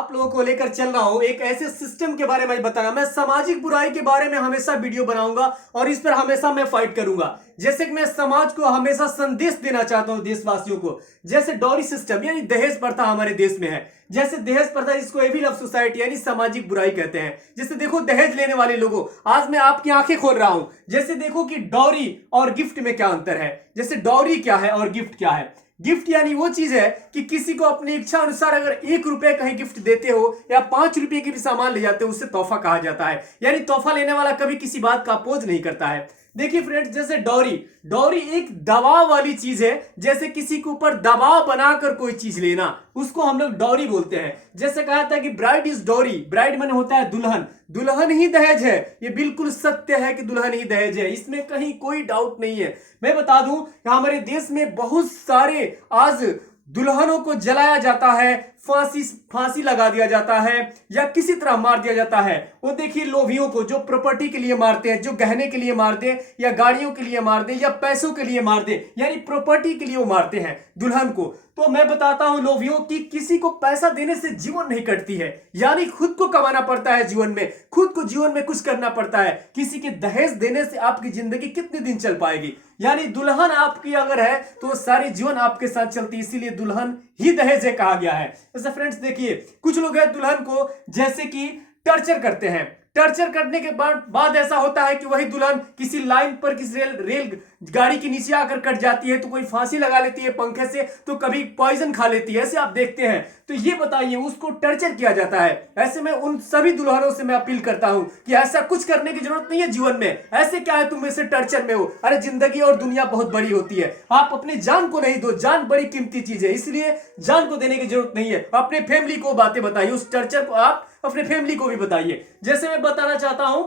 आप लोगों को लेकर चल रहा हूं एक ऐसे सिस्टम के बारे में बताना। मैं सामाजिक बुराई के बारे में हमेशा वीडियो बनाऊंगा और इस पर हमेशा मैं फाइट करूंगा। जैसे कि मैं समाज को हमेशा संदेश देना चाहता हूं देशवासियों को। जैसे डॉरी सिस्टम यानी दहेज प्रथा हमारे देश में है। जैसे दहेज प्रथा जिसको एविल ऑफ सोसाइटी यानी सामाजिक बुराई कहते हैं। जैसे देखो दहेज लेने वाले लोगों, आज मैं आपकी आंखें खोल रहा हूं। जैसे देखो कि डॉरी और गिफ्ट में क्या अंतर है। जैसे डॉरी क्या है और गिफ्ट क्या है। गिफ्ट यानी वो चीज है कि किसी को अपनी इच्छा अनुसार अगर 1 रुपए कहीं गिफ्ट देते हो या 5 रुपए की भी सामान ले जाते हो उससे तोहफा कहा जाता है। यानी तोहफा लेने वाला कभी किसी बात का अपोज नहीं करता है। देखिए फ्रेंड्स, जैसे डॉरी डॉरी एक दबाव वाली चीज है। जैसे किसी के ऊपर दबाव बनाकर कोई चीज लेना उसको हम लोग डॉरी बोलते हैं। जैसे कहा था कि ब्राइड इज डॉरी, ब्राइड माने होता है दुल्हन, दुल्हन ही दहेज है। ये बिल्कुल सत्य है कि दुल्हन ही दहेज है, इसमें कहीं कोई डाउट नहीं है। मैं बता दूं कि हमारे देश में बहुत सारे आज दुल्हनों को जलाया जाता है, फांसी लगा दिया जाता है या किसी तरह मार दिया जाता है। वो देखिए लोभियों को जो प्रॉपर्टी के लिए मारते हैं, जो गहने के लिए मारते हैं या गाड़ियों के लिए मारते हैं या पैसों के लिए मारते हैं, यानी प्रॉपर्टी के लिए वो मारते हैं दुल्हन को। तो मैं बताता हूं लोभियों की किसी को पैसा देने से जीवन नहीं कटती है, यानी खुद को कमाना पड़ता है जीवन में, खुद को जीवन में कुछ करना पड़ता है। किसी के दहेज देने से आपकी जिंदगी कितने दिन चल पाएगी। यानी दुल्हन आपकी अगर है तो सारी जीवन आपके साथ चलती, इसीलिए दुल्हन ही दहेज है कहा गया है। जैसे फ्रेंड्स देखिए कुछ लोग हैं दुल्हन को जैसे कि टर्चर करते हैं। टर्चर करने के बाद ऐसा होता है कि वही दुल्हन किसी लाइन पर किसी रेल गाड़ी के नीचे आकर कट जाती है, तो कोई फांसी लगा लेती है पंखे से, तो कभी पॉइजन खा लेती है। ऐसे आप देखते हैं। तो ये बताइए उसको टर्चर किया जाता है। ऐसे में उन सभी दुल्हनों से मैं अपील करता हूं कि ऐसा कुछ करने की जरूरत नहीं है जीवन में। ऐसे क्या है तुम ऐसे टर्चर में हो। अरे जिंदगी और दुनिया बहुत बड़ी होती है। आप अपनी जान को नहीं दो, जान बड़ी कीमती चीज है, इसलिए जान को देने की जरूरत नहीं है। अपने फैमिली को बातें बताइए, उस टर्चर को आप अपने फैमिली को भी बताइए। जैसे मैं बताना चाहता हूं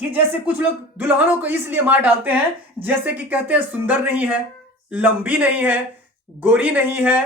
कि जैसे कुछ लोग दुल्हनों को इसलिए मार डालते हैं, जैसे कि कहते हैं सुंदर नहीं है, लंबी नहीं है, गोरी नहीं है,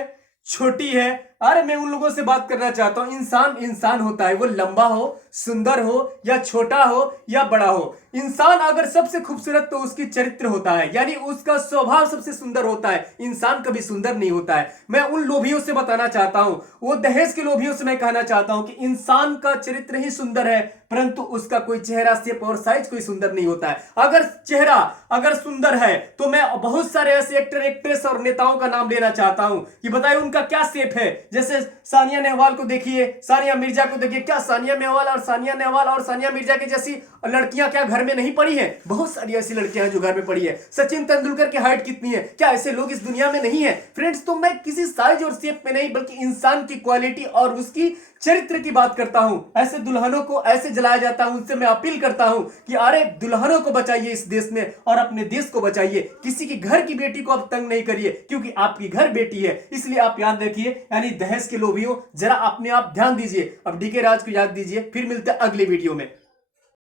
छोटी है। अरे मैं उन लोगों से बात करना चाहता हूं, इंसान इंसान होता है, वो लंबा हो, सुंदर हो या छोटा हो या बड़ा हो। इंसान अगर सबसे खूबसूरत तो उसकी चरित्र होता है, यानी उसका स्वभाव सबसे सुंदर होता है। इंसान कभी सुंदर नहीं होता है। मैं उन लोभियों से बताना चाहता हूं, वो दहेज के लोभियों से मैं कहना चाहता हूं कि इंसान का चरित्र ही सुंदर है, परंतु उसका कोई चेहरा शेप और साइज कोई सुंदर नहीं होता है। अगर चेहरा अगर सुंदर है तो मैं बहुत सारे ऐसे एक्टर एक्ट्रेस और नेताओं का नाम लेना चाहता हूं कि बताइए उनका क्या शेप है। जैसे सानिया नेहवाल को देखिए, सानिया मिर्जा को देखिए। क्या सानिया नेहवाल और सानिया मिर्जा की जैसी लड़कियां क्या घर में नहीं पड़ी है? बहुत सारी ऐसी लड़कियां हैं जो घर में पड़ी है। सचिन तेंदुलकर की हाइट कितनी है? क्या ऐसे लोग इस दुनिया में नहीं है? फ्रेंड्स, तो मैं किसी साइज और शेप में नहीं बल्कि इंसान की क्वालिटी और उसकी चरित्र की बात करता हूं। ऐसे दुल्हनों को ऐसे जलाया जाता है, उनसे मैं अपील करता हूं कि अरे दुल्हनों को बचाइए इस देश में और अपने देश को बचाइए। किसी की घर की बेटी को आप तंग नहीं करिए, क्योंकि आपकी घर बेटी है। इसलिए आप याद रखिए, यानी दहेज के लोभियों जरा अपने आप ध्यान दीजिए। अब डीके राज को याद दीजिए। फिर मिलते हैं अगले वीडियो में।